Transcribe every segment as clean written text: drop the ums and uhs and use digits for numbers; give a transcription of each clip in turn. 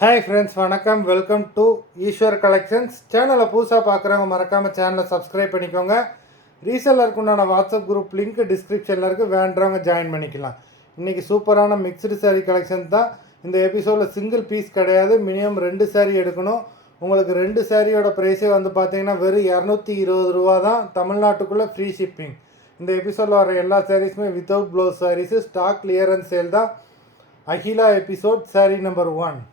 Hi friends, வணக்கம். Welcome to Eswar collections. சேனலை புதுசாக பார்க்குறவங்க மறக்காமல் சேனலை சப்ஸ்கிரைப் பண்ணிக்கோங்க. ரீசெல்லருக்கு உண்டான வாட்ஸ்அப் குரூப் லிங்க் டிஸ்கிரிப்ஷனில் இருக்குது, வேண்டுறவங்க ஜாயின் பண்ணிக்கலாம். இன்றைக்கி சூப்பரான மிக்சடு சாரீ கலெக்ஷன் தான். இந்த எபிசோடில் சிங்கிள் பீஸ் கிடையாது, மினிமம் 2 சாரீ எடுக்கணும். உங்களுக்கு 2 சாரியோட ப்ரைஸே வந்து பார்த்தீங்கன்னா வெறும் 220 ரூபா தான். தமிழ்நாட்டுக்குள்ளே ஃப்ரீ ஷிப்பிங். இந்த எபிசோடில் வர எல்லா சாரீஸுமே without blouse saris. Stock clearance sale தான். Aquila episode sari number 1.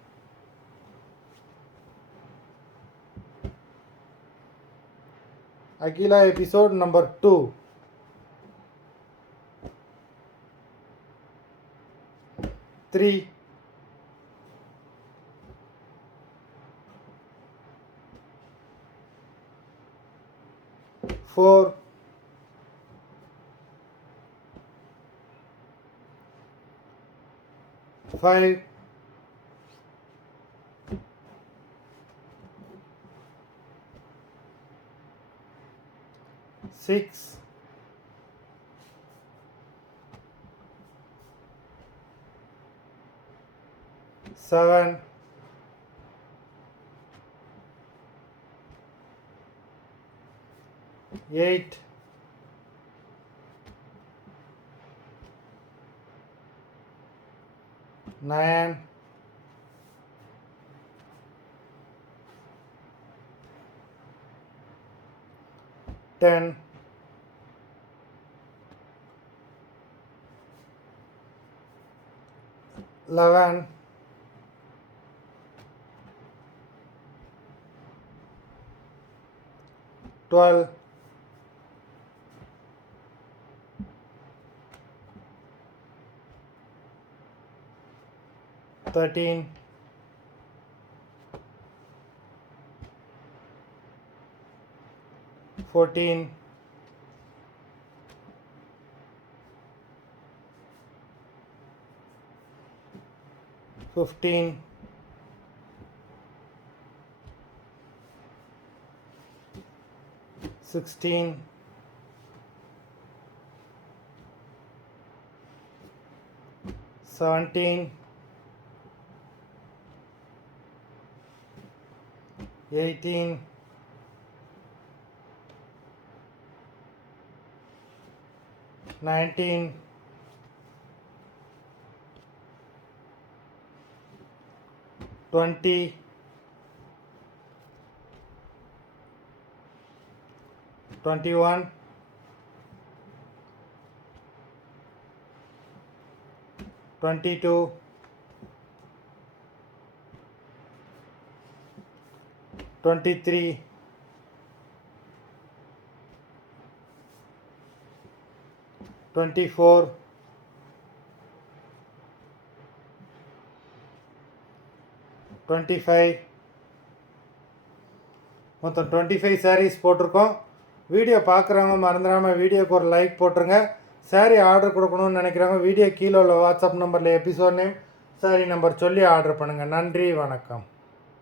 Aquila episode number 2. 3. 4. 5. 6. 7. 8. 9. 10. 11. 12. 13. 14. 15. 16. 17. 18. 19. 20. 21. 22. 23. 24. 25. மொத்தம் 25 சாரீஸ் போட்டிருக்கோம். வீடியோ பார்க்குறவங்க மறந்துடாமல் வீடியோக்கு ஒரு லைக் போட்டுருங்க. சாரீ ஆர்டர் கொடுக்கணும்னு நினைக்கிறவங்க வீடியோ கீழே உள்ள வாட்ஸ்அப் நம்பரில் எபிசோட் நேம் சாரீ நம்பர் சொல்லி ஆர்டர் பண்ணுங்கள். நன்றி, வணக்கம்.